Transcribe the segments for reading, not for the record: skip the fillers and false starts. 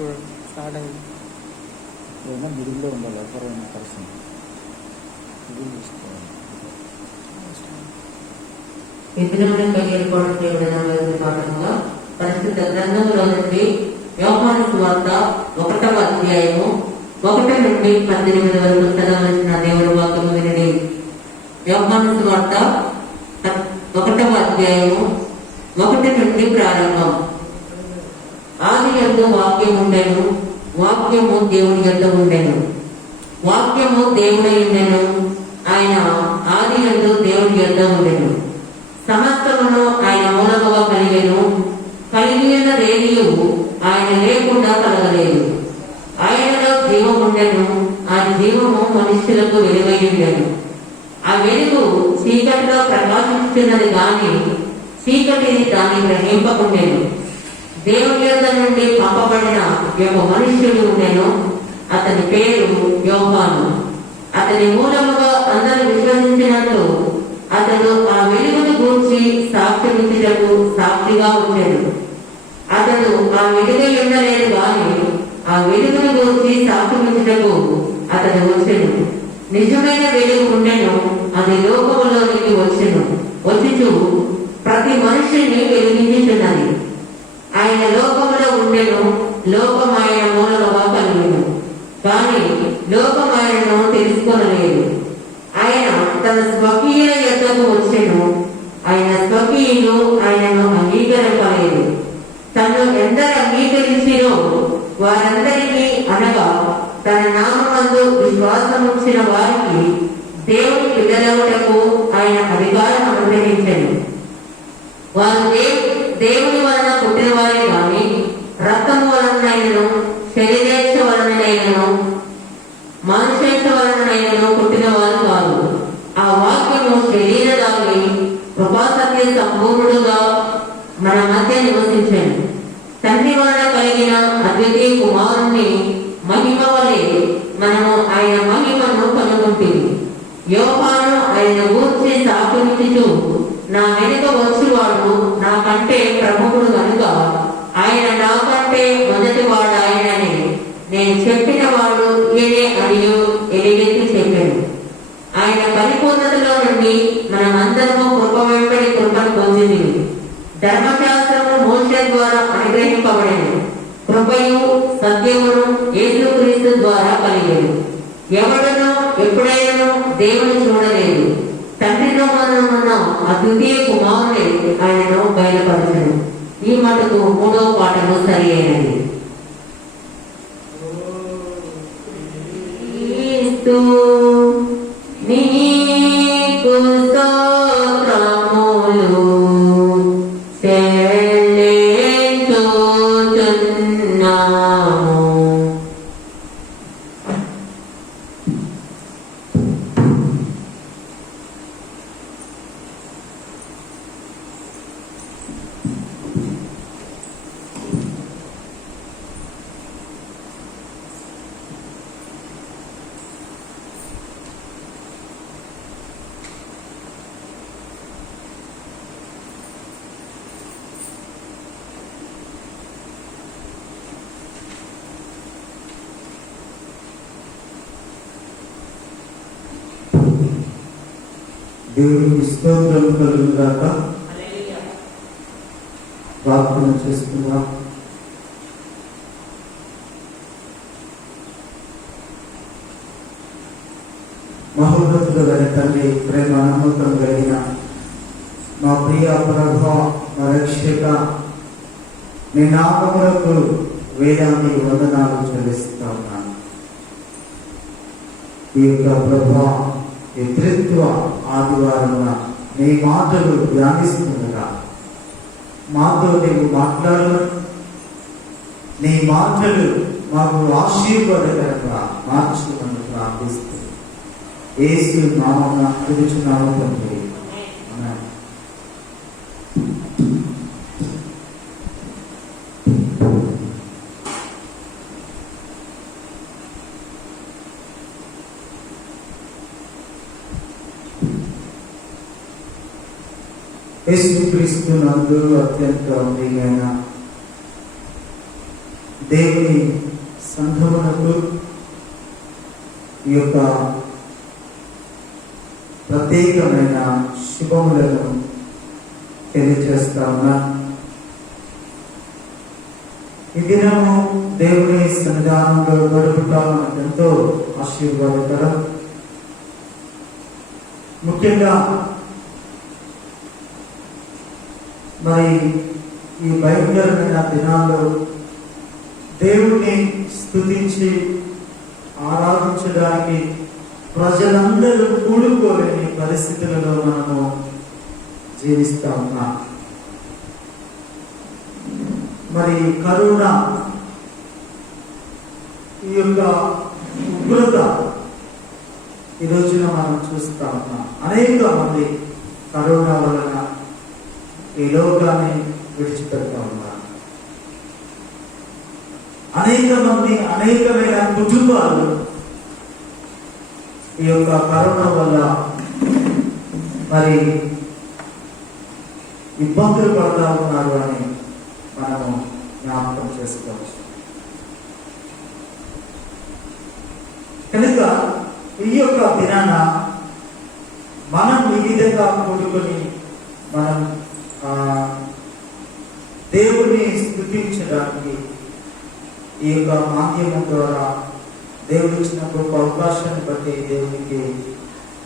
చూడండి స్టార్ట్ అయింది. ఏదైనా మిడిల్లో ఉండాలి, ఎవరైనా పర్సన్ మిడిల్ చూసుకోవాలి. ఏర్పాటు చేయబడిన పాఠంగా పరిశుద్ధ గ్రంథంలో నుండి యోహాను సువార్త 1వ అధ్యాయము 1 నుండి 18 వరకు చదవలసిన దేవుని వాక్యము వినండి. యోహాను సువార్త 1వ అధ్యాయము 1 నుండి ప్రారంభం. ఆది యందు వాక్యం ఉండెను, వాక్యము దేవుని యొద్ద ఉండెను, వాక్యము దేవుడై ఉండెను, ఆయన ఆది యందు దేవుని యొద్ద ఉండెను. సమస్తమును ఆయన మూలముగా కలిగెను, కలిగినదేదియు ఆయన లేకుండా కలగలేదు. ఆయనలో జీవం ఉండెను, ఆ జీవము మనుష్యులకు వెలుగై ఉండెను. ఆ వెలుగు చీకటిలో ప్రకాశిస్తున్నది గాని చీకటి దాన్ని గ్రహింపకుండెను. దేవుని యొద్ద నుండి పంపబడిన ఒక మనుష్యుడు ఉండెను, అతని పేరు యోహాను. అతని మూలముగా అందరూ విశ్వసించినట్లు అతడు ఆ వెలుగును గూర్చి సాక్షించుటకు సాక్షిగా ఉండెను. అతడు ఆ వెలుగై ఉండలేదు గాని ఆ వెలుగును గూర్చి సాక్షించుటకు అతడు వచ్చెను. నిజమైన వెలుగు ఉండెను, అది లోకములోనికి వచ్చెను, వచ్చుచు ప్రతి మనిషిని వెలిగించుచున్నది. ఆయన లోకములో ఉండెను, లోకం ఆయన మూలముగా కలిగెను, కానీ లోకం ఆయనను తెలుసుకొనలేదు. ఆయన తన స్వకీయుల యొద్దకు వచ్చెను, ఆయన స్వకీయులు ఆయనను అంగీకరింపలేదు. తను ఎందరు అంగీకరించినో వారందరికీ, అనగా తన నామమందు విశ్వాసముంచిన వారికి దేవుని పిల్లలవుటకు ఆయన అధికారం అనుగ్రహించెను. వారు దేవుని వలన పుట్టిన వారే గాని రక్తము వలనైనను శరీరేచ్ఛ వలనైనను మనుషేచ్ఛ వలనైనను పుట్టిన వారు కాదు. ఆ వాక్యము శరీరధారి కృపాసత్య సంపూర్ణుడుగా మన మధ్య నివసించెను. తండ్రి వలన కలిగిన అద్వితీయ కుమారుని మహిమ వలె మనము ఆయన మహిమను కనుగొంటిమి. యోహాను ఆయన గూర్చి సాక్షించుచు, నా వెనుక వచ్చువాడు నాకంటే ప్రముఖుడు కనుక ఆయన నాకంటే మొదటి వాడు ఆయనని నేను చెప్పిన వాడు ఈయనే అనియు ఎలుగెత్తి చెప్పాను. ఆయన పరిపూర్ణతలో నుండి మనమందరము కృప వెంబడి కృపను పొందింది. ధర్మశాస్త్రము మోషే ద్వారా అనుగ్రహింపబడేది, కృపయు సత్యమును యేసుక్రీస్తు ద్వారా కలిగేది. ఎవడనో ఎప్పుడైనా దేవుని చూడలేదు, తండ్రిలో మనమున్న అద్వితీయ కుమారుడే ఆయనను బయలుపరచను. ఈ మటుకు 3వ పాఠము సరి అయినది. నీకు స్తోత్రములు చెల్లించుచున్నాము. దేవునికి స్తోత్రం కలుగుగాక. ప్రార్థన చేసుకుందాం. మహోన్నతుడు గారి తండ్రి, ప్రేమ నమ్మకం కలిగిన మా ప్రియ ప్రభువా, మా రక్షక, నీ నామములకు వేలాది వందనాలు చెల్లిస్తా ఉన్నాను. ఈ యొక్క ప్రభువా, ఈ త్రిత్వ ఆదివారమున నీ మాటలు ధ్యానిస్తుండగా మాతో నీవు మాట్లాడు, నీ మాటలు మాకు ఆశీర్వాదకరంగా మార్చుకుని ప్రార్థిస్తూ యేసు నామమున అడుగుచున్నాము తండ్రి. ఆమేన్. యేసుక్రీస్తు నందు అత్యంత ప్రియమైన దేవుని సంఘమునకు ఈ యొక్క ప్రత్యేకమైన శుభములను తెలియజేస్తా ఉన్నా. ఈ దినము దేవుని సన్నిధానంలో గడుపుట మనకు ఎంతో ఆశీర్వాదకరం. ముఖ్యంగా మరి ఈ భయంకరమైన దినాల్లో దేవుణ్ణి స్తుతించి ఆరాధించడానికి ప్రజలందరూ కూడుకోలేని పరిస్థితులలో మనము జీవిస్తా ఉన్నాం. మరి కరోనా ఈ యొక్క ఉగ్రత ఈ రోజున మనం చూస్తా ఉన్నాం. అనేక మంది కరోనా వలన ఈ లోకాన్ని విడిచిపెడతా ఉన్నారు. అనేక మంది, అనేకమైన కుటుంబాలు ఈ యొక్క కరోనా వల్ల మరి ఇబ్బందులు పడతా ఉన్నారు అని మనము జ్ఞాపకం చేసుకోవచ్చు. కనుక ఈ యొక్క దినాన మనం ఈ విధంగా కూడుకొని మనం దేవుని స్తుతించడానికి ఈ యొక్క మాధ్యమం ద్వారా దేవుడు ఇచ్చిన గొప్ప అవకాశాన్ని బట్టి దేవునికి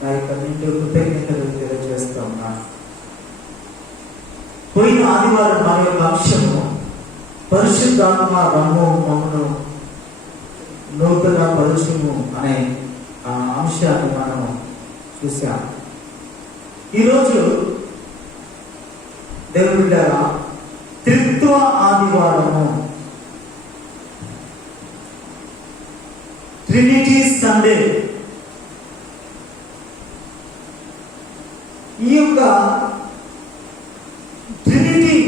నా యొక్క నిండు కృతజ్ఞతలు తెలియజేస్తా ఉన్నాను. పోయిన ఆదివారం మన యొక్క అంశము పరిశుద్ధాత్మ రమ్ము మమ్మను నూతన పరుషము అనే అంశాన్ని మనం చూసాం. ఈరోజు దేవుడి ద్వారా త్రిత్వ ఆదివారము, ట్రినిటీ సండే. ఈ యొక్క ట్రినిటీ,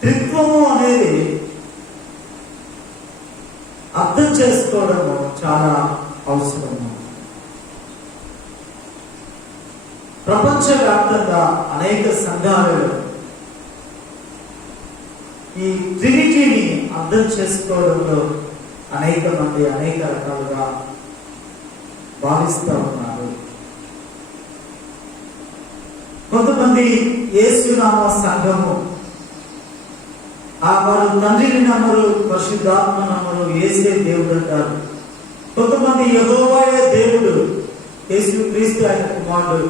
త్రిత్వము అనేది అర్థం చేసుకోవడము చాలా అవసరము. ప్రపంచవ్యాప్తంగా అనేక సంఘాలలో ఈ ట్రినిటీని అర్థం చేసుకోవడంలో అనేక మంది అనేక రకాలుగా భావిస్తూ ఉన్నారు. కొంతమంది యేసునామ సంఘము, వారు తండ్రిని నమ్మరు, పరిశుద్ధాత్మ నమ్మరు, యేసే దేవుడు అంటారు. కొంతమంది యెహోవాయే దేవుడు, యేసు క్రీస్తు ఆయన కుమారుడు,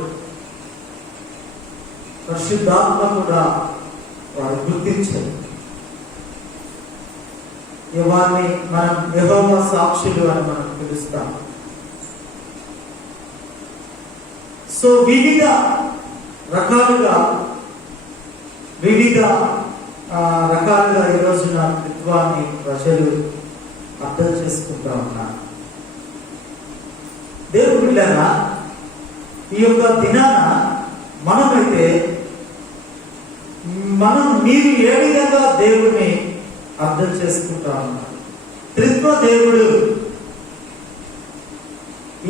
పరిశుద్ధాత్మ కూడా వారు గుర్తించారు. వారిని మనం యెహోవా సాక్షులు అని మనం పిలుస్తాం. సో వివిధ రకాలుగా ఈ రోజున త్రిత్వాన్ని ప్రజలు అర్థం చేసుకుంటా ఉన్నారు. దేవుడు బిడ్డలారా, ఈ యొక్క దినాన మనమైతే మీరు ఏ విధంగా దేవుడిని అర్థం చేసుకుంటా ఉన్నారు? త్రిత్వ దేవుడు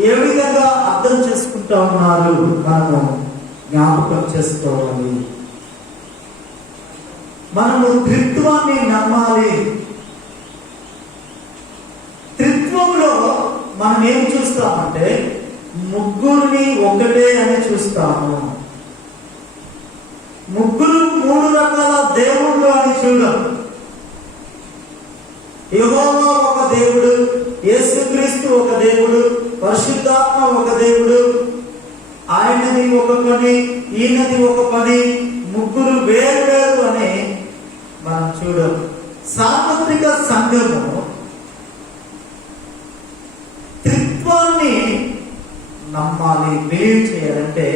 ఏ విధంగా అర్థం చేసుకుంటా ఉన్నారు మనము జ్ఞాపకం చేసుకోవాలి. మనము త్రిత్వాన్ని నమ్మాలి. త్రిత్వంలో మనం ఏం చూస్తామంటే ముగ్గురిని ఒకటే అని చూస్తాము. ముగ్గురు మూడు రకాల దేవుళ్ళు అని చూడం. యెహోవా ఒక దేవుడు, యేసుక్రీస్తు ఒక దేవుడు, పరిశుద్ధాత్మ ఒక దేవుడు, ఆయనది ఒక పని, ఈయనది ఒక పని, ముగ్గురు వేరు వేరు అని మనం చూడం. సార్వత్రిక సంఘము త్రిత్వాన్ని నమ్మాలి, బిలీవ్ చేయాలంటే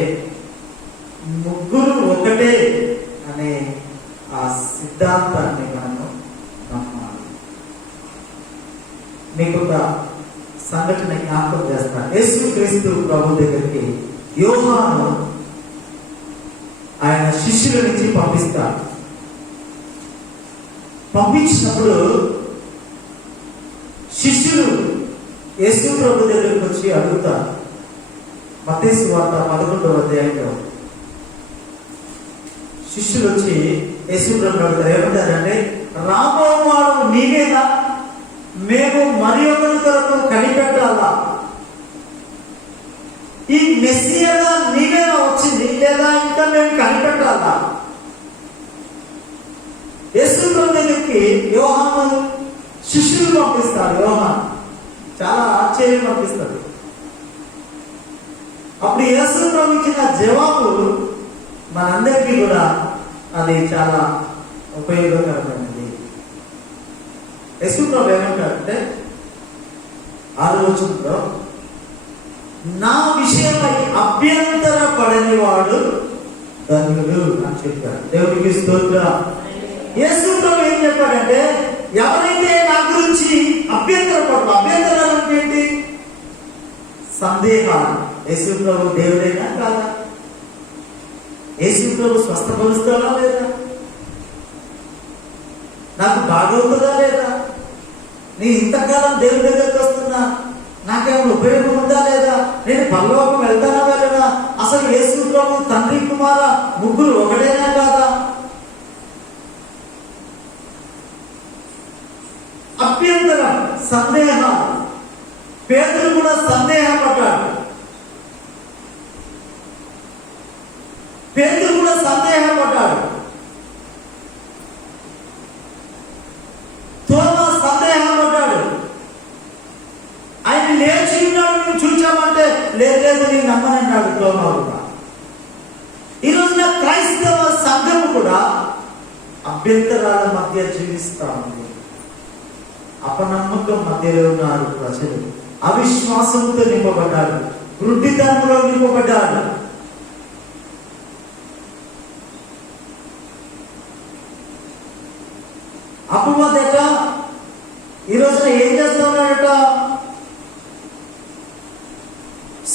ముగ్గురు ఒకటే అనే ఆ సిద్ధాంతాన్ని మనము నమ్మాలి. మీకు ఒక సంఘటన జ్ఞాపకం చేస్తాను. యేసుక్రీస్తు ప్రభు దగ్గరికి యోహాను ఆయన శిష్యుల నుంచి పంపిస్తాడు. పంపించినప్పుడు శిష్యులు యేసు ప్రభు దగ్గరికి వచ్చి అడుగుతారు. మత్తయి సువార్త 11వ అధ్యాయంలో శిష్యులు వచ్చి యేసు ప్రభు అడుగుతారు. ఏమంటారంటే, రాబోవాడు నీవేనా, మేము మరి ఒకరి కొరకు కనిపెట్టాలా? ఈ మెస్సియగా నీవేనా వచ్చింది, లేదా ఇంకా మేము కనిపెట్టాలా? యేసు ప్రభు దగ్గరికి యోహాను శిష్యులు పంపిస్తాడు. యోహాను చాలా ఆశ్చర్యం పంపిస్తాడు. అప్పుడు యేసు ప్రభు ఇచ్చిన జవాబు మనందరికీ కూడా అది చాలా ఉపయోగకరమైనది. యేసు ప్రభు ఏమంటారంటే 6వ వచనంలో, నా విషయమై అభ్యంతర పడని వాడు ధన్యుడు అని చెప్పాడు. దేవుడికి స్తోత్రం. యేసు ప్రభు ఏం చెప్పాడంటే, ఎవరైతే నా గురించి అభ్యంతరపడరు, అభ్యంతరాలు అంటే ఏంటి? సందేహాలు. యేసు ప్రభు దేవుడైనా కాదా? యేసు ప్రభు స్వస్థపరుస్తాడా లేదా? నాకు బాగవుతుందా లేదా? నేను ఇంతకాలం దేవుడి దగ్గరికి వస్తున్నా, నాకేమైనా ఉపయోగం ఉందా లేదా? నేను పరలోకం వెళ్తానా వెళ్ళనా? అసలు యేసు ప్రభు తండ్రి కుమార ముగ్గురు ఒకటేనా కాదా? అభ్యంతరం, సందేహం. పేతురు కూడా సందేహపడ్డాడు. పేతురు కూడా సందేహపడ్డాడు. తోమా సందేహపడ్డాడు. ఆయన లేచి ఉన్నాడు, మేము చూచామంటే లేదు నేను నమ్మనన్నాడు తోమా కూడా. ఈ రోజున క్రైస్తవ సంఘం కూడా అభ్యంతరాల మధ్య జీవిస్తా ఉంది. అపనమ్మకం మధ్యలో ఉన్నారు ప్రజలు. అవిశ్వాసంతో నింపబడ్డారు, వృద్ధితనంలో నింపబడ్డారు. అపవాదట ఈ రోజున ఏం చేస్తున్నాడట?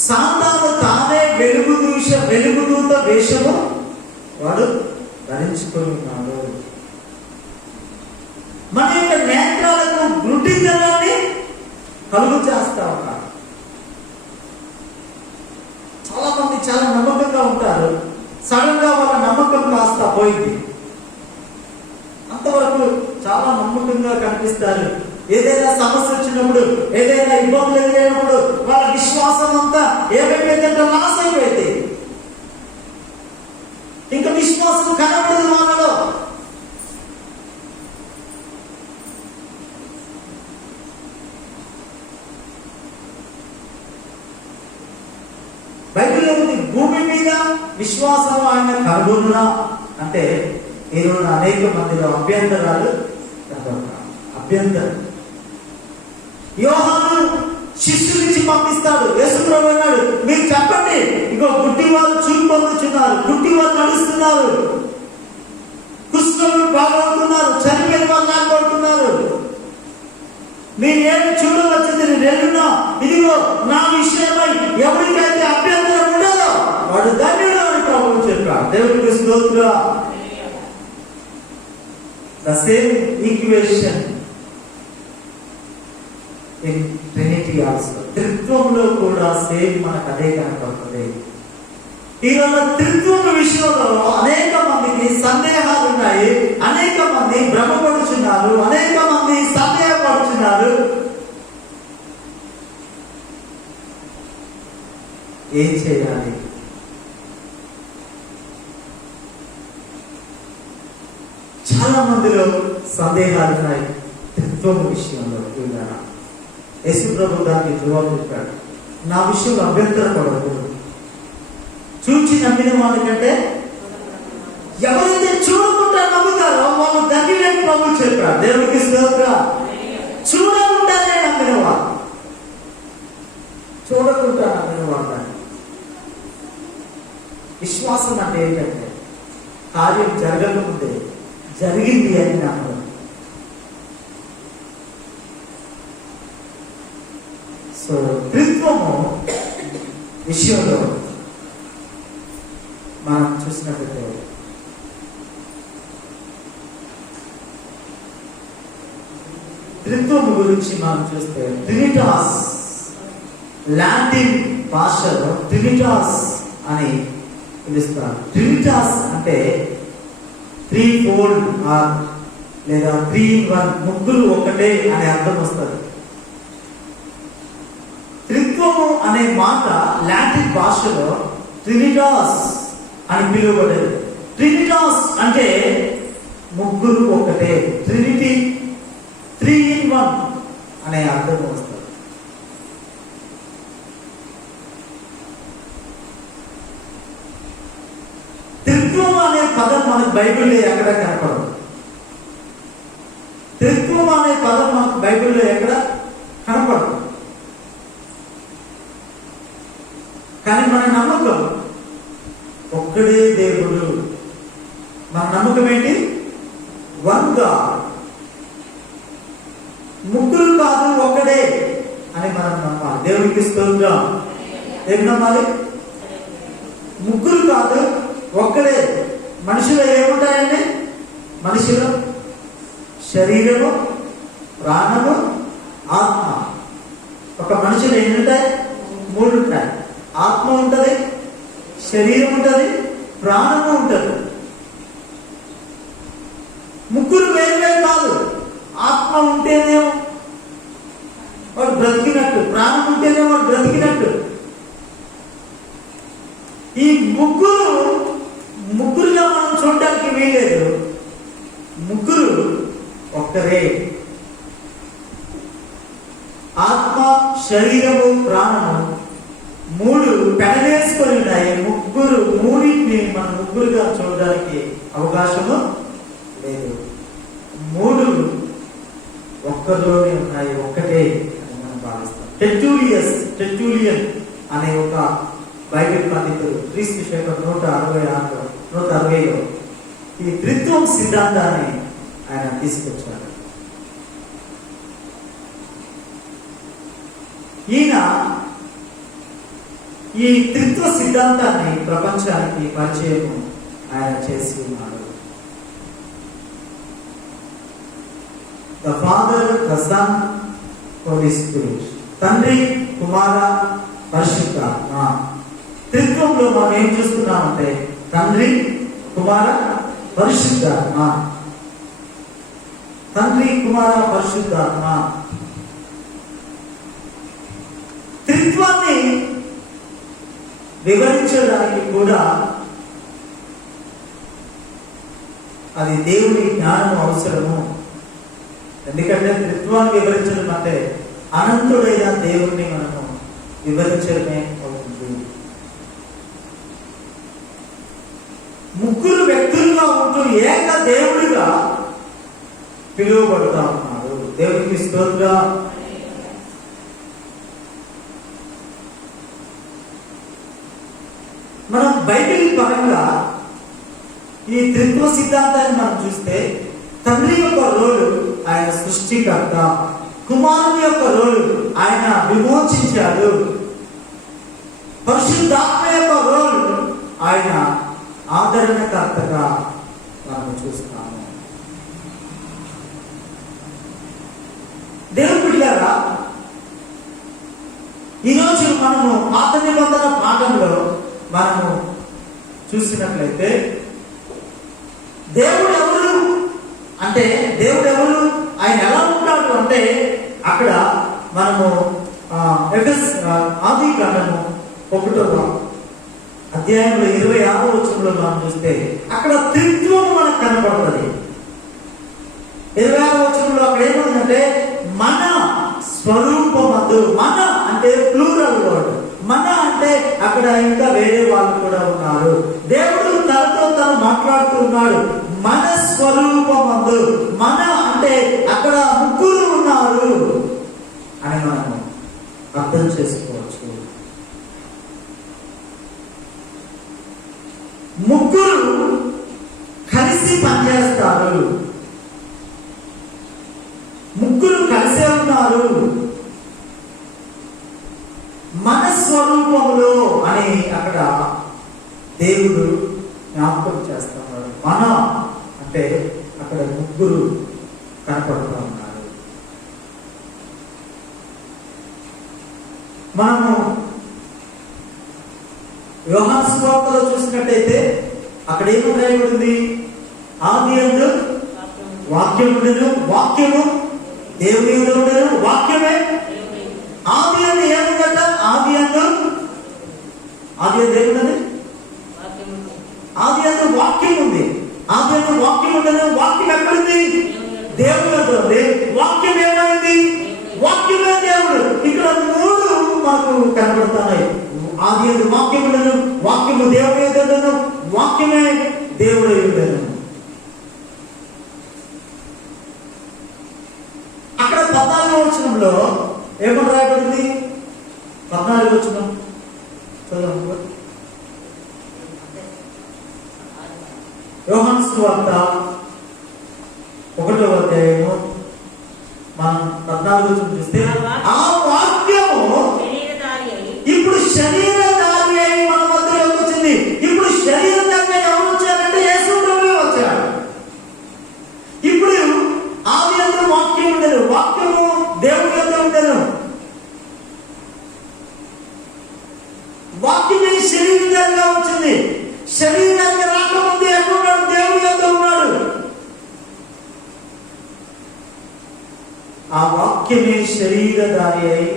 సాతాను తానే వెలుగుదూత వేషము వాడు ధరించుకొని ఉన్నాడు. మన యొక్క నేత్రాలకు గుడ్డితనాన్ని కలుగు చేస్తా ఉన్నారు. చాలా మంది చాలా నమ్మకంగా ఉంటారు, సడన్ గా వాళ్ళ నమ్మకం కాస్త పోయింది. అంతవరకు చాలా నమ్మకంగా కనిపిస్తారు. ఏదైనా సమస్య వచ్చినప్పుడు, ఏదైనా ఇబ్బందులు ఎదురైనప్పుడు వాళ్ళ విశ్వాసం అంతా ఏమైపోయిందంటే లాస్ అయిపోయింది. ఇంకా విశ్వాసం కనబడదు వాళ్ళలో. బైబిల్లో ఉంది, భూమి మీద విశ్వాసం ఆయన కనుగొనునా అంటే ఈరోజు అనేక మందిలో అభ్యంతరాలు. అభ్యంతరం యోహాను శిష్యులిచ్చి పంపిస్తాడు. యేసు ప్రభువు అన్నాడు, మీరు చెప్పండి, ఇగో గుడ్డి వాళ్ళు చూపు పొందుతున్నారు, గుడ్డి వాళ్ళు నడుస్తున్నారు, కుష్ఠరోగులు బాగవుతున్నారు, చనిపోయిన వాళ్ళు లాక్కొడుతున్నారు, మీరు ఏమి చూడవచ్చింది నేను వెళ్ళున్నా. ఇదిగో నా విషయమై ఎవరికైతే అభ్యంతరం ఉండదో వాడు ధన్యుడు అని ప్రభువు చెప్పాడు. దేవుడికి స్తోత్రం. The same equation in Trinity also. త్రిత్వంలో కూడా సేమ్ మనకు అదే కనపడుతుంది. ఈరోజు త్రిత్వం విషయంలో అనేక మందికి సందేహాలు ఉన్నాయి, అనేక మంది భ్రమపడుచున్నారు, అనేక మంది సందేహపడుచున్నారు. ఏం చేయాలి? చాలా మందిలో సందేహాలు ఉన్నాయి త్రిత్వం విషయంలో. యేసు ప్రభు దానికి జవాబు చెప్పాడు, నా విషయంలో అభ్యంతరం పడకూడదు. చూచి నమ్మిన వాళ్ళకంటే ఎవరైతే చూడకుండా నమ్ముతారో వాళ్ళు ధన్యులని ప్రభు చెప్పాడు. దేవునికి స్తోత్రం. చూడకుండానే నమ్మిన వాళ్ళు, చూడకుండా నమ్మిన వాళ్ళని. విశ్వాసం అంటే ఏంటంటే కార్యం జరగకముందే జరిగింది అని నమ్మడం. సో త్రిత్వము విషయంలో మనం చూసినట్లయితే త్రిత్వము గురించి మనం చూస్తే ట్రినిటాస్, లాటిన్ భాషలో ట్రినిటాస్ అని పిలుస్తారు. ట్రినిటాస్ అంటే త్రీ ఫోల్డ్ ఆర్ లేదా 3 in 1, ముగ్గురు ఒకటే అనే అర్థం వస్తుంది. త్రిత్వము అనే మాట లాటిన్ భాషలో ట్రినిటాస్ అని పిలువబడేది. ట్రినిటాస్ అంటే ముగ్గురు ఒకటే, ట్రినిటీ, 3 in 1 అనే అర్థం వస్తుంది. త్రిత్వం అనే పదం మనకు బైబిల్లో ఎక్కడ కనపడదు. త్రిత్వం అనే పదం మనకు బైబిల్లో ఎక్కడ కనపడదు. కానీ మన నమ్మకం ఒక్కడే దేవుడు. మన నమ్మకం ఏంటి? One God. ముగ్గురు కాదు, ఒక్కడే అని మనం నమ్మాలి. దేవునికి స్తోత్రం. ఏం నమ్మాలి? ముగ్గురు కాదు, ఒక్కడే. మనిషిలో ఏముంటాయండి? మనిషిలో శరీరము, ప్రాణము, ఆత్మ. ఒక మనిషిలో ఎన్ని ఉంటాయి? 3 ఉంటాయి. ఆత్మ ఉంటుంది, శరీరం ఉంటుంది, ప్రాణము ఉంటుంది. ముగ్గురు వేరే కాదు. ఆత్మ ఉంటేనేమో వాడు బ్రతికినట్టు, ప్రాణం ఉంటేనేమో వాడు బ్రతికినట్టు. ఈ ముగ్గురుగా మనం చూడటానికి వీలేదు. ముగ్గురు ఒక్కరే. ఆత్మ, శరీరము, ప్రాణము 3 పెనవేసుకొని ఉన్నాయి. మూడింటిని మనం ముగ్గురుగా చూడడానికి అవకాశము లేదు. 3 ఒక్కరిలోనే ఉన్నాయి, ఒక్కటే అని మనం భావిస్తాం. టెర్టులియన్ అనే ఒక బైబిల్ పండితుడు క్రీస్తు శకం 160లో ఈ త్రిత్వం సిద్ధాంతాన్ని ఆయన తీసుకొచ్చాడు. ఈయన ఈ త్రిత్వ సిద్ధాంతాన్ని ప్రపంచానికి పరిచయం ఆయన చేసి ఉన్నాడు. The father, the son, holy spirit. తండ్రి, కుమార, పరిశుద్ధాత్మ. త్రిత్వంలో మనం ఏం చూస్తున్నామంటే తండ్రి, కుమార, పరిశుద్ధాత్మ. తండ్రి, కుమార, పరిశుద్ధాత్మ. త్రిత్వాన్ని వివరించడానికి కూడా అది దేవుని జ్ఞానం అవసరము. ఎందుకంటే త్రిత్వాన్ని వివరించడం అంటే అనంతుడైన దేవుణ్ణి మనము వివరించడమే అవుతుంది. ముగ్గురు వ్యక్తులుగా ఉంటూ ఏక దేవుడిగా పిలువబడుతా ఉన్నారు. దేవునికి స్తోత్రం. మనం బైబిల్ పరంగా ఈ త్రిత్వ సిద్ధాంతాన్ని మనం చూస్తే తండ్రి యొక్క రోలు ఆయన సృష్టికర్త, కుమారుని యొక్క రోలు ఆయన విమోచించాడు, పరిశుద్ధాత్మ యొక్క రోలు ఆయన ఆదరణకర్తగా మనం చూస్తాము. దేవుని బిడ్డలారా, ఈరోజు మనము పాత నిబంధన పాఠంలో మనము చూసినట్లయితే దేవుడు ఎవరు అంటే, దేవుడు ఎవరు, ఆయన ఎలా ఉంటాడు అంటే, అక్కడ మనము ఆది కాండము 1వ అధ్యాయంలో 26వ వచనంలో మనం చూస్తే అక్కడ త్రిత్వం మనకు కనపడుతుంది. 26వ వచనంలో అక్కడ ఏముందంటే మన స్వరూపమందు. మన అంటే ప్లూరల్ వర్డ్. మన అంటే అక్కడ ఇంకా వేరే వాళ్ళు కూడా ఉన్నారు. దేవుడు తనతో తను మాట్లాడుతూ ఉన్నాడు. మన స్వరూపమందు. మన అంటే అక్కడ ముగ్గురు ఉన్నారు అని మనము అర్థం చేసుకోవచ్చు. ముగ్గురు కలిసి పనిచేస్తారు. ముగ్గురు కలిసే ఉన్నారు. మన స్వరూపంలో అని అక్కడ దేవుడు జ్ఞాపకం చేస్తున్నాడు. మన అంటే అక్కడ ముగ్గురు కనపడుతూ ఉన్నారు. మనము యోహాను సువార్తలో చూసినట్టయితే అక్కడ ఏమి రాయబడింది? ఆదియందు వాక్యం ఉండెను, వాక్యము దేవుని యందు ఉండెను, వాక్యమే ఆది అందు ఏముందట? ఆది అందు ఏమున్నది? ఆది అందు వాక్యం ఉంది. ఆది అందు వాక్యం ఉండదు. వాక్యం ఎక్కడుంది? దేవుని యందు ఉంది. వాక్యం ఏమైంది? వాక్యమే దేవుడు. ఇక్కడ 3 మనకు కనబడుతున్నాయి. ఆది అందు వాక్యం ఉండదు, వాక్యము దేవుని యందు ఉండెను, వాక్యమే దేవుడై ఉండెను. అక్కడ 14వ వచనంలో ఏమని రాయబడింది? 14వ వచనం చదవండి. యోహాను సువార్త 1వ అధ్యాయము మనం 14వ వచనం చూస్తే, ఆ వాక్యము ఇప్పుడు శరీరధారి అయి మన మధ్యలోకి వచ్చింది. ఇప్పుడు శరీరధారిగా ఎవరు వచ్చారంటే యేసు ప్రభువే వచ్చాడు. ఇప్పుడు ఆది యందు వాక్యం ఉండేది, వాక్యము దేవుని యందు ఉండేది. వాక్యమే శరీరధారిగా వచ్చింది. శరీరానికి రాకముందు ఎక్కడున్నాడు? దేవుని యందు ఉన్నాడు. ఆ వాక్యమే శరీరధారి అయి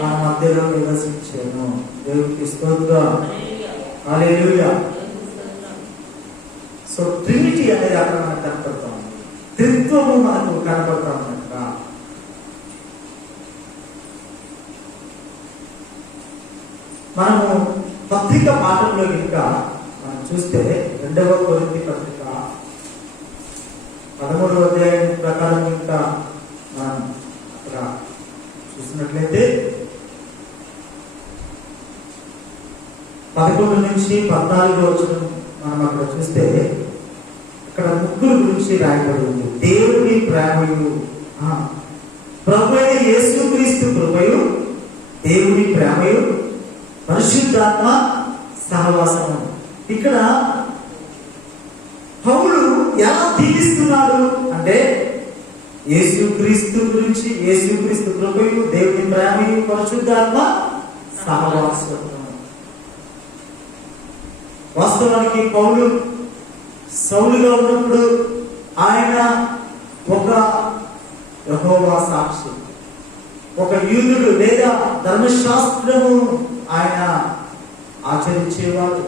మన మధ్యలో నివసించాను. దేవునికి స్తోత్రం. హల్లెలూయా. సో ట్రినిటీ అనేది అక్కడ మనకు కనపడతా ఉంది. త్రిత్వము మనకు కనపడతా ఉన్నట్టుగా మనము పత్రిక పాఠంలో ఇంకా మనం చూస్తే 2వ కొరింథీ పత్రిక 13వ అధ్యాయం ప్రకారం ఇంకా మనం అక్కడ చూసినట్లయితే 11 నుంచి 14 వచనం మనం అక్కడ చూస్తే అక్కడ 3 గురించి రాయబడి ఉంది. దేవుని ప్రేమయు, ప్రభు అయిన యేసుక్రీస్తు కృపయు, దేవుని ప్రేమయు, పరిశుద్ధాత్మ సహవాసము. ఇక్కడ పౌలు ఎలా దీవిస్తున్నాడు అంటే యేసుక్రీస్తు గురించి, యేసుక్రీస్తు కృపయు, దేవుని ప్రేమయు, పరిశుద్ధాత్మ సహవాసము. వాస్తవానికి పౌలు సౌలుగా ఉన్నప్పుడు ఆయన ఒక యెహోవా సాక్షి, ఒక యూదుడు, లేదా ధర్మశాస్త్రము ఆయన ఆచరించేవాడు.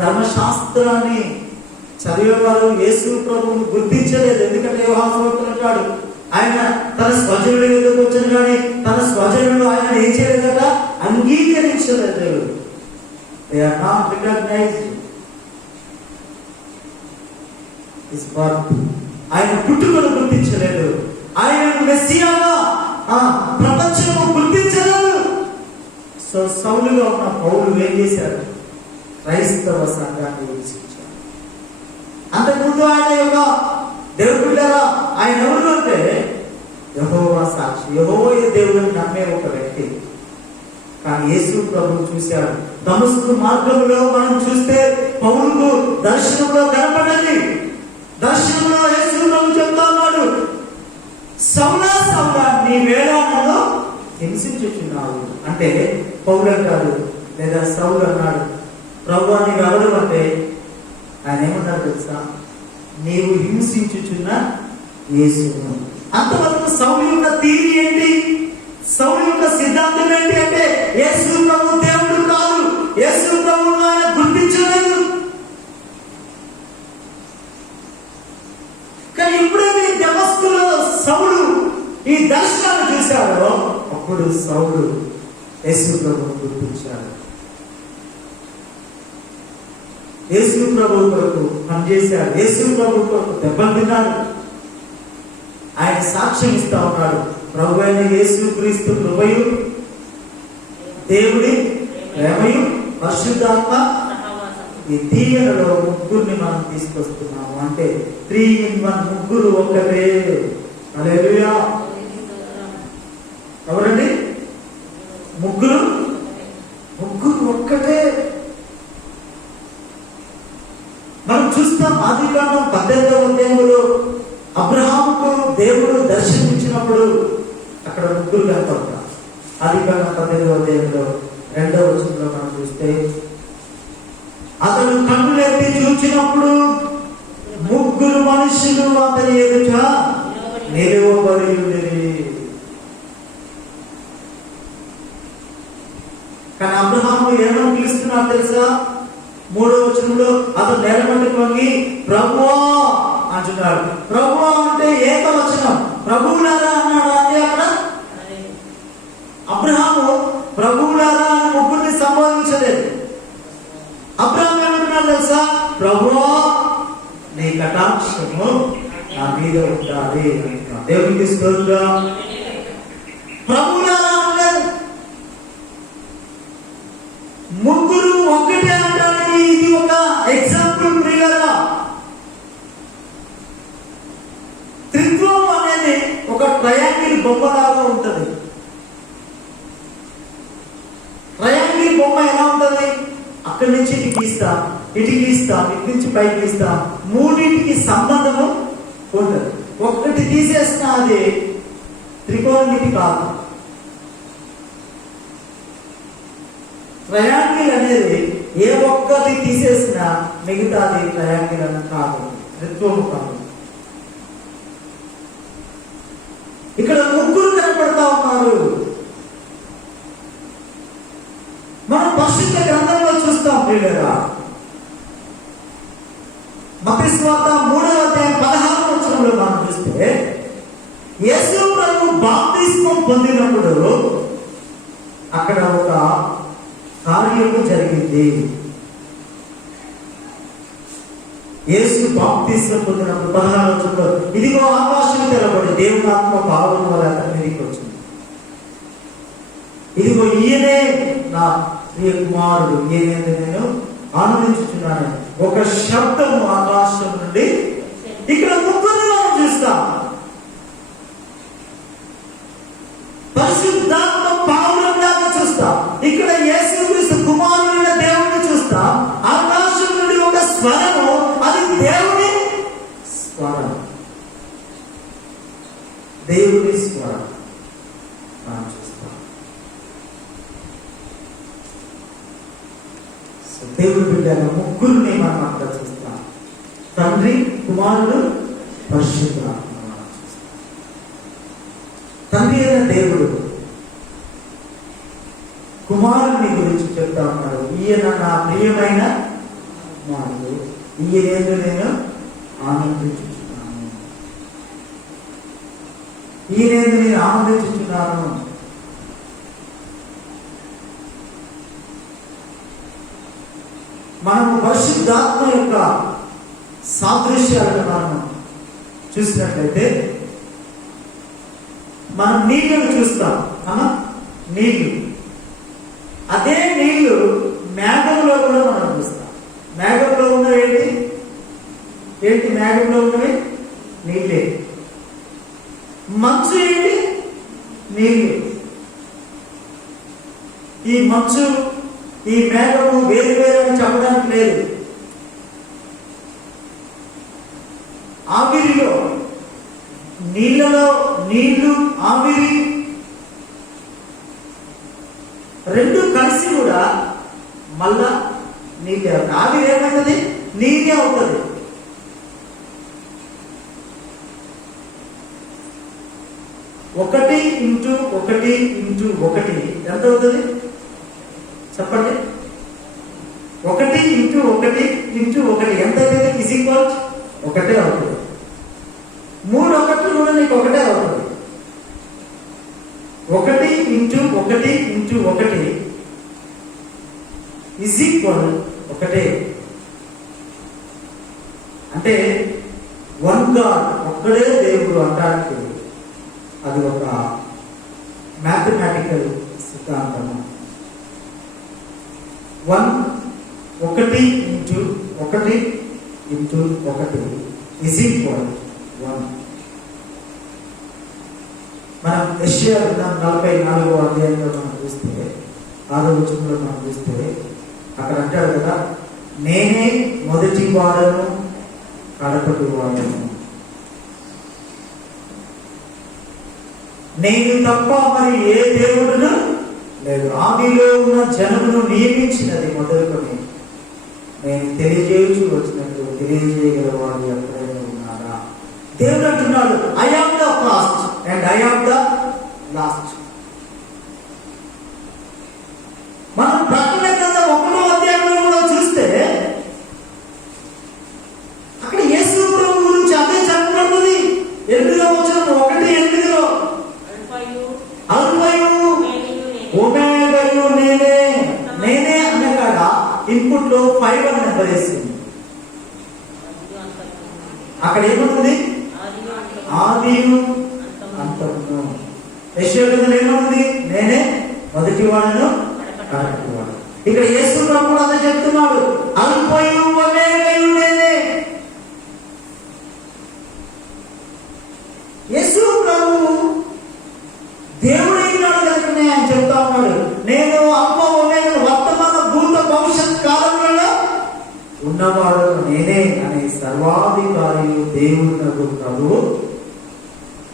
ధర్మశాస్త్రాన్ని చదివేవారు. యేసు ప్రభువును గుర్తించలేదు. ఎందుకంటే యోహాను అంటాడు, ఆయన తన స్వజనుడు ఎదుగు వచ్చాను కానీ తన స్వజనుడు ఆయన ఏం చేయలేదట? అంగీకరించలేదు. They are not recognized his birth. ఆయన పుట్టుకను గుర్తించలేదు. ఆయన మెస్సియాగా ప్రపంచము గుర్తించలేదు. సో సౌలుగా ఉన్న పౌలు ఏం చేశాడు? క్రైస్తవ సంఘాన్ని హింసించాడు. అంతకుముందు ఆయన యొక్క దేవుడులారా ఆయన ఎవరు అంటే యెహోవా సాక్షి, యెహోవా దేవుడిని నమ్మే ఒక వ్యక్తి. కానీ యేసు ప్రభువు చూశాడు. దమస్కు మార్గంలో మనం చూస్తే పౌలుకు దర్శనంలో కనపడింది. దర్శనంలో యేసు ప్రభు చెప్తా ఉన్నాడు, సౌలా సౌలా నీ వేళాలలో హింసించుచున్నావు అంటే పౌలు అంటాడు, లేదా సౌలు అన్నాడు, ప్రభువా నీవు ఎవరు అంటే ఆయన ఏమన్నాడు తెలుసా? నీవు హింసించుచున్న యేసును. అంతవరకు సౌలు యొక్క తీరి ఏంటి? సౌలు యొక్క సిద్ధాంతం ఏంటి అంటే యేసు ప్రభు దేవుడు కాదు, యేసు ప్రభువును ఆయన గుర్తించలేదు. కానీ ఎప్పుడైతే దమస్కులో సౌలు ఈ దర్శనాన్ని చూశాడో అప్పుడు సౌలు యేసు ప్రభువును గుర్తించాడు. యేసు ప్రభువు కొరకు పనిచేశాడు. యేసు ప్రభువు కొరకు దెబ్బలు తిన్నాడు. ఆయన సాక్ష్యం ఇస్తా ఉన్నాడు. ప్రభు అయిన యేసుక్రీస్తు కృపయు, దేవుడి ప్రేమయు, పరిశుద్ధాత్మ ఈ దీవెనలో 3 మనం తీసుకొస్తున్నాము. అంటే 3 in 1, 3 ఒక్కటే. హల్లెలూయా. ఎవరండి? 3 ఒక్కటే. మనం చూస్తాం ఆదికాండం 18వ అధ్యాయంలో అబ్రహాముకు దేవుడు దర్శనమిచ్చినప్పుడు అక్కడ 3 కనపడతారు. ఆదికాండం 18వ అధ్యాయంలో 2వ వచనంలో మనం చూస్తే అతడు కన్నులెత్తి చూచినప్పుడు ముగ్గురు మనుషులు అతని ఎదుట నిలువబడి ఉండేది. కానీ అబ్రహాము ఏమని పిలుస్తున్నాడు తెలుసా? 3వ వచనంలో అతను నేలమట్టుకు వంగి ప్రభువా అంటున్నాడు. ప్రభువా అంటే ఏకవచనం, ప్రభువులారా అన్నాడు. అంటే అక్కడ అబ్రహాము ప్రభువులారా అని ముగ్గురిని సంబోధించలేదు. అబ్రహాము ఏమంటున్నాడు తెలుసా? ప్రభువా నీ కటాక్షము నా మీద ఉండాలి. దేవునికి స్తోత్రం. ప్రభువులారా అనలేదు, ముగ్గురు ఒక్కటే అంటారు. ఇది ఒక ఎగ్జాంపుల్ ప్రియులారా. త్రిత్వం అనేది ఒక ట్రయాంగిల్ బొమ్మలాగా ఉంటది. ట్రయాంగిల్ బొమ్మ ఎలా ఉంటది? అక్కడి నుంచి ఇటు గీస్తా, ఇటు గీస్తా, ఇటు నుంచి పైకి గీస్తా, మూడింటికి సంబంధము ఉంటది. ఒక్కటి తీసేసిన అది త్రికోణమితి కాదు. ట్రయాంగిల్ అనేది ఏ ఒక్కటి తీసేసినా మిగతాది ట్రయాంగిల్ అని కాదు, త్రిత్వము కాదు. ఇక్కడ ముగ్గురు కనపడతా ఉన్నారు. మనం పరిశుద్ధ గ్రంథంలో చూస్తాం ప్రియులారా. మత్తయి సువార్త 3వ అధ్యాయం 16వ వచనంలో మనం చూస్తే యేసు ప్రభువు బాప్తిస్మం పొందినప్పుడు అక్కడ ఒక కార్యము జరిగింది. యేసు బాప్తిస్మం పొందినప్పుడు 16వ వచనంలో ఇదిగో ఆకాశం తెరబడి దేవుని ఆత్మ పావురం వల్ల అతని మీదకి వచ్చింది. ఇదిగో ఈయనే నా ప్రియ కుమారుడు, ఈయన నేను ఆనందించుచున్నాను. ఒక శబ్దము ఆకాశం నుండి ఇక్కడ ముగ్గురిని మనం చూస్తాం. పరిశుద్ధాత్మ పావురంలాగా చూస్తాం. ఇక్కడ యేసుక్రీస్తు కుమారుడైన దేవుడిని చూస్తాం. ఆకాశం నుండి ఒక స్వరము, అది దేవుని స్వరం, దేవుని స్వరం మనం చూస్తాం. దేవుడి బిడ్డల ముగ్గురిని మనం అక్కడ చూస్తాం. తండ్రి, కుమారుడు, పరిశుద్ధాత్మ. తండ్రి అయిన దేవుడు కుమారుని గురించి చెప్తా ఉన్నాడు. ఈయన నా ప్రియమైన కుమారుడు, ఈయనేందు నేను ఆనందించుచున్నాను, ఈయనేందు నేను ఆనందించుచున్నాను. మనము పరిశుద్ధాత్మ యొక్క సాదృశ్యాలను మనం చూసినట్లయితే మనం నీళ్లను చూస్తాం. నీళ్లు, అదే నీళ్లు మేఘంలో కూడా మనం చూస్తాం. మేఘంలో ఉన్నవి ఏంటి? మేఘంలో ఉన్నవి నీళ్ళే. మంచు ఏంటి? నీళ్ళు. ఈ మంచు, ఈ మేఘము వేరు వేరు అని చెప్పడానికి లేదు. ఆవిరిలో, నీళ్ళలో నీళ్లు, ఆవిరి రెండు కలిసి కూడా మళ్ళా నీళ్ళే అవుతుంది. ఆవిరి ఏమవుతుంది? నీళ్ళే అవుతుంది. ఒకటి ఇంటూ ఒకటి ఇంటూ ఒకటి ఎంత అవుతుంది చెప్పండి? ఒకటి ఇంటూ ఒకటి ఇంటూ ఒకటి ఎంత అవుతుంది? ఈజ్ ఈక్వల్ ఒకటే అవుతుంది. 3 ఒకట్లు కూడా నీకు ఒకటే అవుతుంది. ఒకటి ఇంటూ ఒకటి ఇంటూ ఒకటి ఈజ్ ఈక్వల్ ఒకటే. అంటే వన్ గాడ్, ఒక్కడే దేవుడు అనడానికి అది ఒక మ్యాథమెటికల్ సిద్ధాంతము. ఒకటి ఇంటూ ఒకటి ఇంటూ ఒకటి ఈజ్ ఈక్వల్ 1. మనం యెషయా 44వ అధ్యాయంలో మనం చూస్తే 6వ వచనంలో మనం చూస్తే అక్కడ అంటాడు కదా, నేనే మొదటి వాడను కడపటి వాడను, నేను తప్ప మరి ఏ దేవుడును లేదు, ఆదిలో ఉన్న జనమును నియమించినది మొదలుకొని నేను తెలియజేయచ్చు వచ్చినట్టు తెలియజేయగల వాడు ఎక్కడైనా దేవుడు అంటున్నాడు, I am the first and I am the last. మనం ప్రకటన గ్రంథం 1వ అధ్యాయంలో కూడా చూస్తే అక్కడ యేసు ప్రభు గురించి అదే చెప్పబడుతుంది. 8వ వచనం 1:8 అల్ఫయు ఒమేగయు నేనే. నేనే అన్నకాడ ఇన్పుట్ లో 5 అని నెంబర్ వేసింది. అక్కడ ఏమవుతుంది? ఆదియు అంతమును. యెషయా గ్రంథంలో ఏమవుతుంది? నేనే మొదటి వాడను కడపటి వాడు. ఇక్కడ యేసు ప్రభు కూడా అదే చెప్తున్నాడు, అల్ఫయు ఒమేగయు నేనే. యేసు ప్రభు దేవుడైనాడు కనుక ఆయన చెప్తా ఉన్నాడు, నేను అల్ఫా ఒమేగా, వర్తమాన భూత భవిష్యత్ కాలంలో ఉన్నవాడు నేనే అనే సర్వాధికారి దేవుడు ప్రభువు.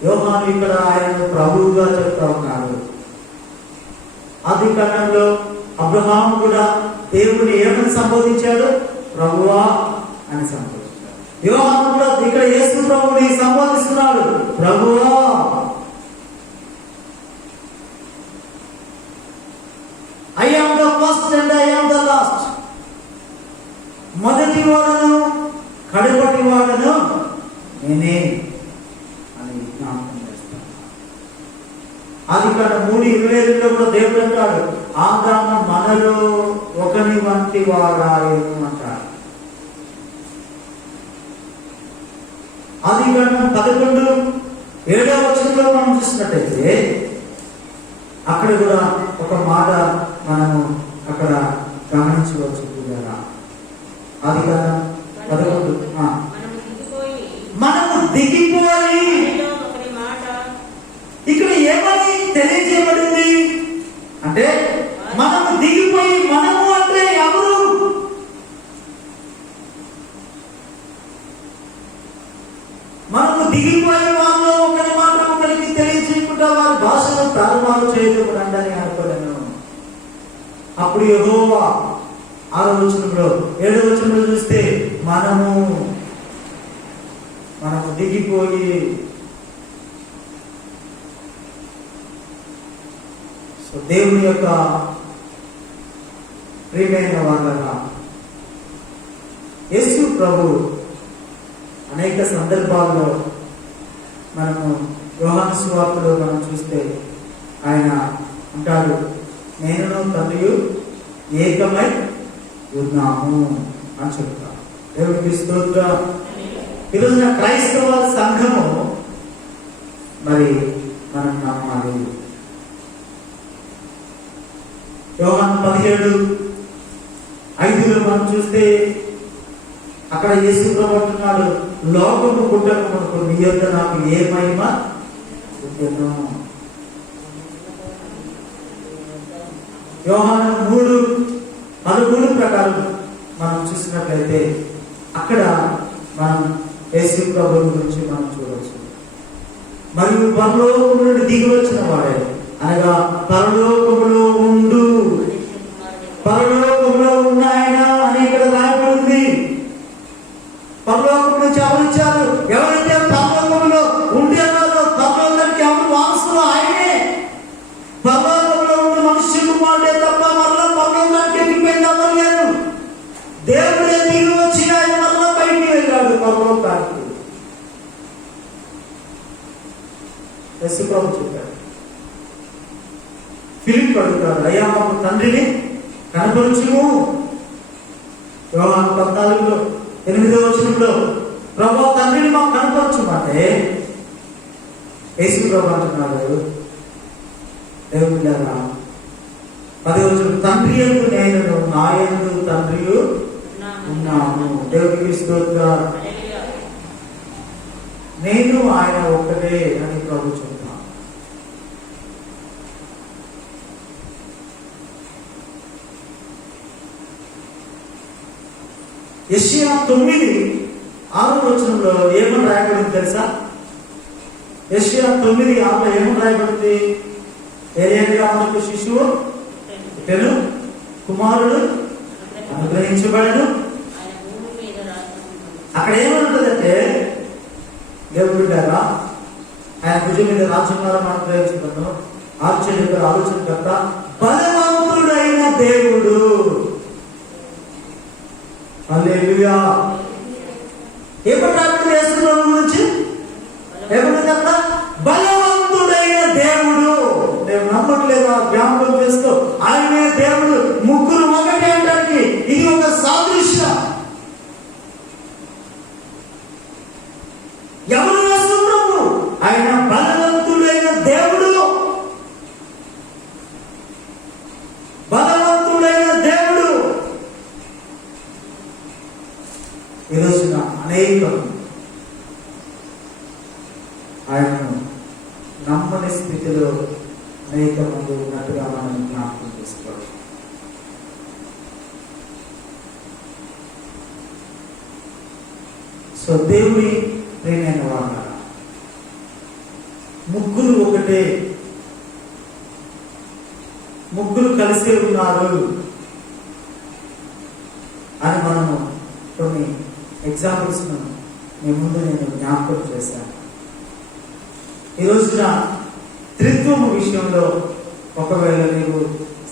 యోహాను ఇక్కడ ఆయన ప్రభువుగా చెప్తా ఉన్నాడు. ఆది కాండంలో అబ్రహాము కూడా దేవుని ఏమని సంబోధించాడు? ప్రభువా అని సంబోధించాడు. యోహాను కూడా ఇక్కడ యేసు ప్రభువుని సంబోధిస్తున్నాడు, ప్రభువా. I am the first and I am the last. మొదటి వాడను కడపటి వాడను నేనే అని జ్ఞాపకం చేస్తాను. అది కాడ 3:22 కూడా దేవుడు అంటాడు, ఆదాము మనలో ఒకని వంటి వాడాయను అంటాడు. అది కాడ 11:7 వచనంలో మనం చూసినట్టయితే అక్కడ కూడా ఒక మాట మనము అక్కడ గమనించవచ్చు. అది కదా 11 మనము దిగిపోయి. ఇక్కడ ఏమని తెలియజేయబడింది అంటే మనము దిగిపోయి. మనము అంటే ఎవరు? మనము దిగిపోయి వాళ్ళు ఒకరి మాట ఒకరికి తెలియజేయకుండా వారి భాషను ప్రారంభాలు చేయడం రండని అనుకోలేను. అప్పుడు యెహోవా 6వ వచనంలో 7వ వచనంలో చూస్తే మనము దిగిపోయి. సో దేవుని యొక్క ప్రియమైన వాళ్ళగా యేసు ప్రభు అనేక సందర్భాల్లో మనము యోహాను సువార్తలో మనం చూస్తే ఆయన అంటాడు, నేను తండ్రియు ఏకమై ఉన్నాము అని చెప్తాను. దేవుడికి స్తోత్రం. ఈరోజున క్రైస్తవ సంఘము మరి మనం నమ్మాలి. యోహాను 17:5 మనం చూస్తే అక్కడ యేసు ప్రభు అంటున్నాడు, లోకము పుట్టక మునుపు నీ యొద్ద నాకు ఏ మహిమ ఉండెను. యోహాను 3:13 ప్రకారం మనం చూసినట్లయితే అక్కడ మనం యేసు ప్రభు గురించి మనం చూడవచ్చు. మరియు పరలోకము నుండి దిగి వచ్చిన వాడే, అనగా పరలోకములో ఉండు, పరలోకములో ఉన్న ఆయన అని ఇక్కడ రాయబడింది. పరలోకం నుంచి ఎవరిచ్చారు? ఎవరైతే పరలోకములో ఉండేవారో పరలోకానికి ఎవరు వారసులు? ఆయనే. పరలోకంలో ఉన్న మనుష్య కుమారుడే తప్ప మరలా పరలోకానికి ఎక్కిపోయింది ఎవరు లేరు. దేవుడే దిగి వచ్చి ఆయన మరలా బయటికి వెళ్ళాడు పరలోకానికి. యేసు ప్రభు చెప్పాడు. ఫిలిప్ అడుగుతాడు, అయ్యా మాకు తండ్రిని కనపరచుము. యోహాను 14:8 వచనంలో ప్రభు తండ్రిని మాకు కనపరచుమంటే యేసు ప్రభు అంటున్నాడు, దేవుళ్ళారా 10వ వచనం, తండ్రి యందు నేను నా యందు తండ్రియు ఉన్నాము. దేవుడికి స్తోత్రం. నేను ఆయన ఒక్కడే అని ప్రభు చెప్తాను. యెషయా 9:6 వచనంలో ఏమని రాయబడింది తెలుసా? యెషయా 9:6 ఏమని రాయబడింది? ఏలియాగా మనకు శిశువు పుట్టెను, కుమారుడు అనుగ్రహించబడెను. అక్కడ ఏమంటుందంటే దేవుడు ఉంటారా? ఆయన భుజం మీద రాజ్యభారం అనుగ్రహించబడను, ఆశ్చర్యకర ఆలోచనకర్త, బలవంతుడైన దేవుడు. హల్లెలూయా. ఏమంటారు యేసు ప్రభు గురించి? ఏమంటారు? బలవంతుడైన దేవుడు. నేను నమ్మట్లేదా? జ్ఞాపకం చేసుకో, ఆయనే దేవుడు. ముగ్గురు ఒకటి అంటానికి ఇది ఒక సాదృశ్యం. ఎవరు యేసు ప్రభు? ఆయన బలవంతుడైన దేవుడు. బలవంతుడైన దేవుడు. ఈ రోజున అనేకం ఆయనను నమ్మని స్థితిలో అనేక మంది ఉన్నట్టుగా మనం జ్ఞాపకం చేసుకోవాలి. సో దేవుని ప్రియమైన వాళ్ళ ముగ్గురు ఒకటే, ముగ్గురు కలిసే ఉన్నారు అని మనము కొన్ని ఎగ్జాంపుల్స్ మీ ముందు నేను జ్ఞాపకం చేశాను. ఈ రోజున త్రిత్వము విషయంలో ఒకవేళ నీవు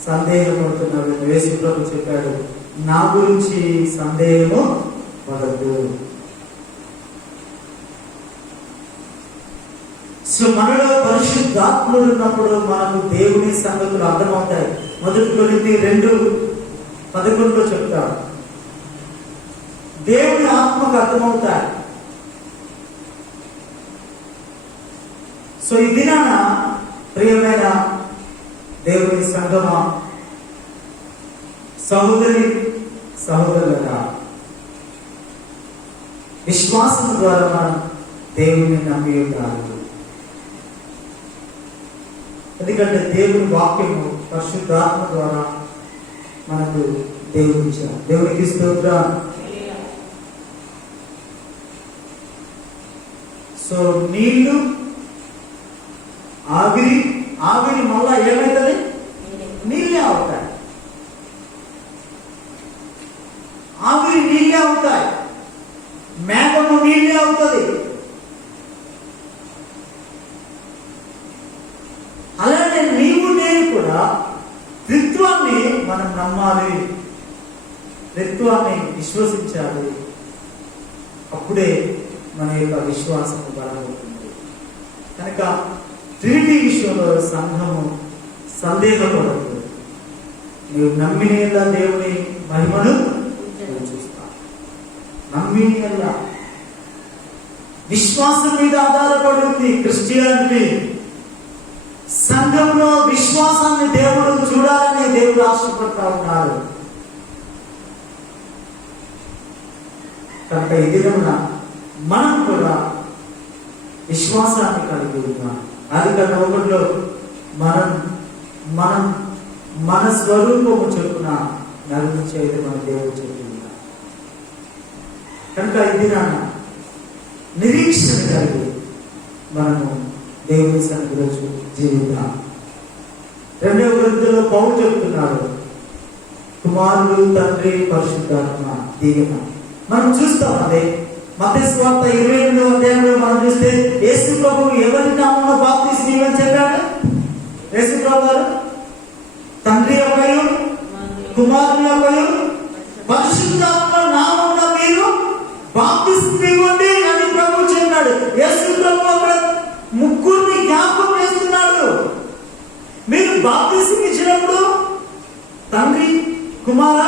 సందేహపడుతున్నావు, యేసు ప్రభు చెప్పాడు, నా గురించి సందేహము పడద్దు. సో మనలో పరిశుద్ధాత్ముడు ఉన్నప్పుడు మనకు దేవుని సంగతులు అర్థమవుతాయి. మొదటి కొరింథీ 2:11 చెప్తాడు, దేవుని ఆత్మకు అర్థమవుతాయి. సో ఈ దినాన ప్రియమైన దేవుని సంగమ సహోదరి సహోదరులుగా, విశ్వాసం ద్వారా మనం దేవుని నమ్మి ఉండాలి. ఎందుకంటే దేవుని వాక్యము పరిశుద్ధాత్మ ద్వారా మనకు దేవుడు ఇచ్చారు. దేవునికి స్తోత్రం. సో నీళ్లు ఆవిరి మళ్ళా ఏమైతుంది? నీళ్ళే అవుతాయి. ఆవిరి నీళ్ళే అవుతాయి, మేఘము నీళ్ళే అవుతుంది. అలానే నీవు నేను కూడా త్రిత్వాన్ని మనం నమ్మాలి, త్రిత్వాన్ని విశ్వసించాలి. అప్పుడే మన యొక్క విశ్వాసం బలమవుతుంది. కనుక ట్రినిటీ విషయంలో సంఘము సందేహపడదు. నీవు నమ్మిన దేవుని మహిమను చూస్తా. నమ్మిన విశ్వాసం మీద ఆధారపడింది క్రిస్టియానిటీ. సంఘంలో విశ్వాసాన్ని దేవుడు చూడాలని దేవుడు ఆశపడతా ఉన్నాడు. కనుక ఈ దినమున మనం కూడా విశ్వాసాన్ని కలిగి ఉన్నాం. ఆదికాండం 1లో మనం మన స్వరూపము చొప్పున నిర్మించేది మన దేవుడు చెప్పింది. కనుక ఈ దినాన నిరీక్షణ కలిగి మనము దేవుని సన్నిధిలో జీవిద్దాం. 2వ కొరింథీయులో పౌలు చెప్తున్నాడు, కుమారుడు, తండ్రి, పరిశుద్ధాత్మ దీవెన. మనం చూస్తాం అదే మత్తయి సువార్త 28వ అధ్యాయంలో మనం చూస్తే యేసు ప్రభు ఎవరి నామమున బాప్తిస్మం ఇవ్వని చెప్పాడు? యేసు ప్రభు గారు తండ్రి యొక్కయు కుమారుని యొక్కయు పరిశుద్ధాత్మ నామమున మీరు బాప్తిస్మం ఇవ్వండి అని ప్రభు చెప్పాడు. యేసు ప్రభు అక్కడ ముగ్గురిని జ్ఞాపకం చేస్తున్నాడు. మీరు బాప్తిస్మం ఇచ్చినప్పుడు తండ్రి, కుమార,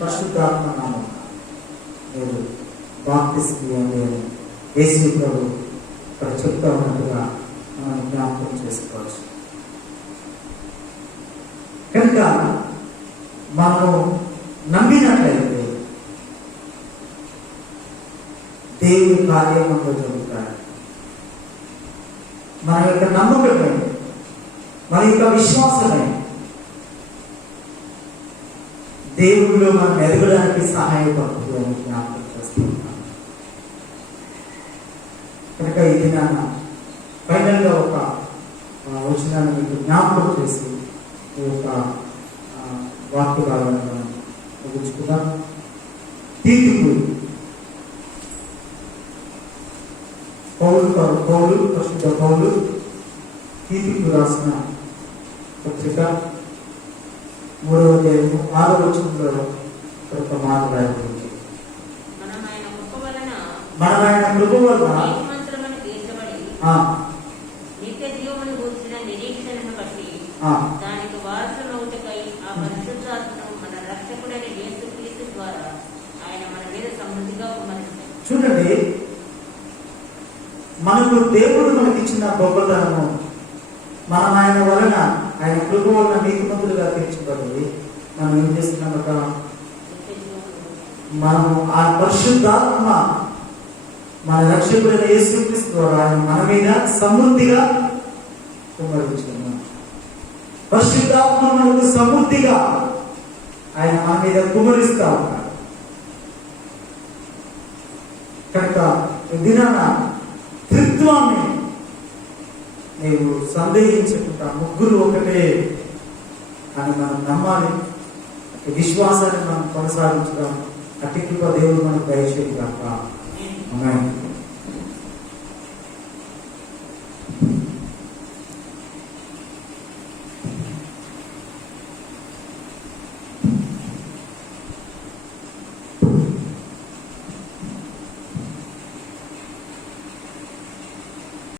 పరిశుద్ధాత్మ నామమున మీరు బాప్తిస్మం ఇవ్వండి యేసు ప్రభు ఇక్కడ చెప్తా ఉన్నట్టుగా మనం జ్ఞాపకం చేసుకోవచ్చు. కనుక మనము నమ్మినట్లయితే దేవుని కార్యమంలో జరుగుతాడు. మన యొక్క నమ్మకమే, మన యొక్క విశ్వాసమే దేవుడిలో మనం ఎదగడానికి సహాయపడుతుంది అని జ్ఞాపకం చేస్తున్నాం. కనుక ఈ దినాన ఫైనల్గా ఒక వచనాన్ని మీకు జ్ఞాపకం చేసి ఈ యొక్క వాక్య భాగాన్ని మనం ముగించుకుందాం. తీతుకు పరిశుద్ధ పౌలు తీతుకు రాసిన పత్రిక 3వ అధ్యాయము 6వ వచనంలో ఒక మాట రాయబడింది. మనం ఆయన కృప వలన నీతిమంతులమని తీర్చబడి నిత్య జీవమును గూర్చిన నిరీక్షణను బట్టి దానికి వారసులవుటకై ఆ పరిశుద్ధాత్మను మన రక్షకుడైన యేసుక్రీస్తు ద్వారా ఆయన మన మీద సమృద్ధిగా కుమ్మరించాడు. చూడండి, మనకు దేవుడు మనకిచ్చిన గొప్పతనము, మనం ఆయన వలన, ఆయన కృప వలన నీతిమంతులుగా తీర్చబడి మనం ఏం చేస్తున్నామట, మనం ఆ పరిశుద్ధాత్మ మన రక్షకుడైన యేసుక్రీస్తు ద్వారా ఆయన మన మీద సమృద్ధిగా కుమ్మరించుకున్నాం. పరిశుద్ధాత్మ మనకు సమృద్ధిగా ఆయన మన మీద కుమ్మరిస్తా ఉన్నాడు. కనుక దినాన త్రిత్వాన్ని నీవు సందేహించకుండా ముగ్గురు ఒకటే అని మనం నమ్మాలి. విశ్వాసాన్ని మనం కొనసాగించడం అట్టి కృప దేవుడు మనకు దయచేయగాక. ఆమేన్.